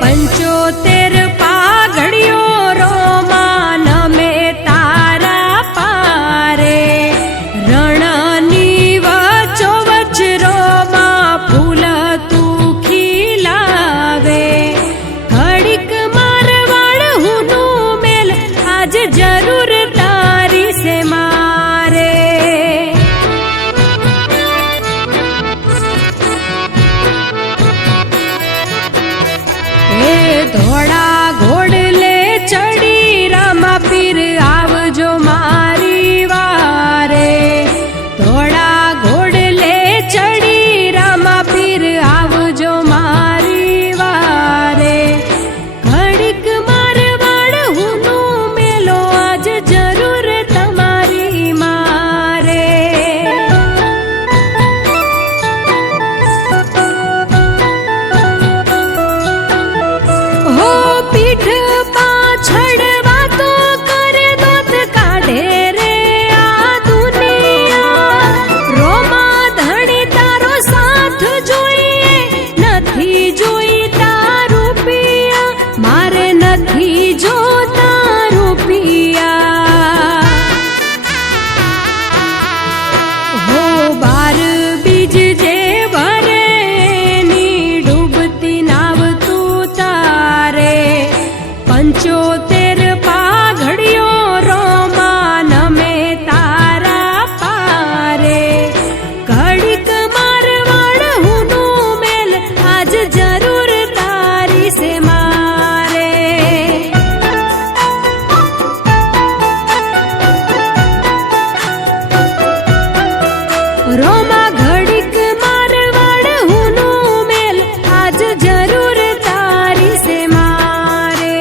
75 પાઘડીઓ રોમાન મેં તારા પારે રણની વચ્ચોવચ્ચ રોમા ફૂલ તું ખીલાવે ઘડીક મારવાડ હુંનું મેલ આજ જરૂર તારી સે મારે ધોળા ઘોડલે ચડી રામા પીર આવજો મારી વારે ધોળા ઘોડલે ચડી રામા પીર આવજો મારી વારે ઘડીક મારવાડ હુંનું મેલો આજ જરૂર તમારી મારે હો પીઠ પાછળ વાતો કરે દોત કાઢે રે આ દુનિયા રોમા ધણી તારો સાથ જોઈએ નથી જોઈતા રૂપિયા મારે નથી જોતા રૂપિયા હો બાર બીજ જે ભરે ની ડૂબતી નાવ તું તારે 75 પાઘડીઓ રોમાન મેં તારા પારે ઘડીક મારવાડ હુંનું મેલ આજ જરૂર તારી સે મારે રોમા ઘડીક મારવાડ હુંનું મેલ આજ જરૂર તારી સે મારે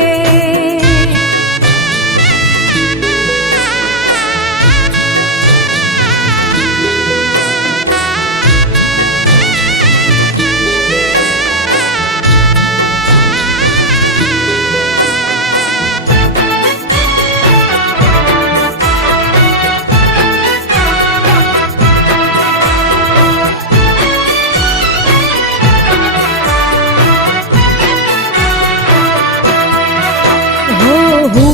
હો હું